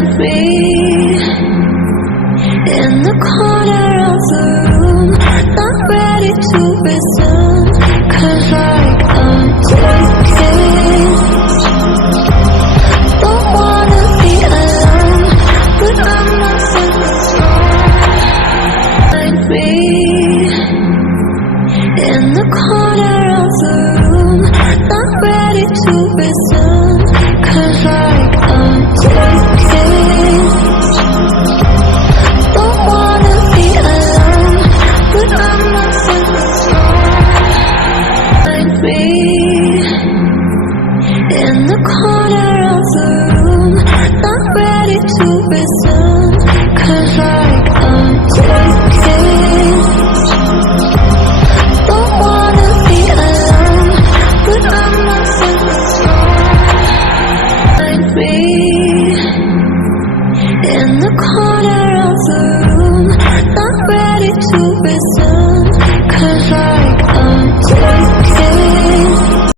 me in the corner of the room, not ready to resume, 'cause I'm taking. Don't wanna be alone, but I'm not find me in the corner of the room, not ready to resume, 'cause I'm taking. Don't wanna be alone, but I'm not find me in the corner of the room, not ready to resume, 'cause I'm taking. Don't wanna be alone, but I'm not find me in the corner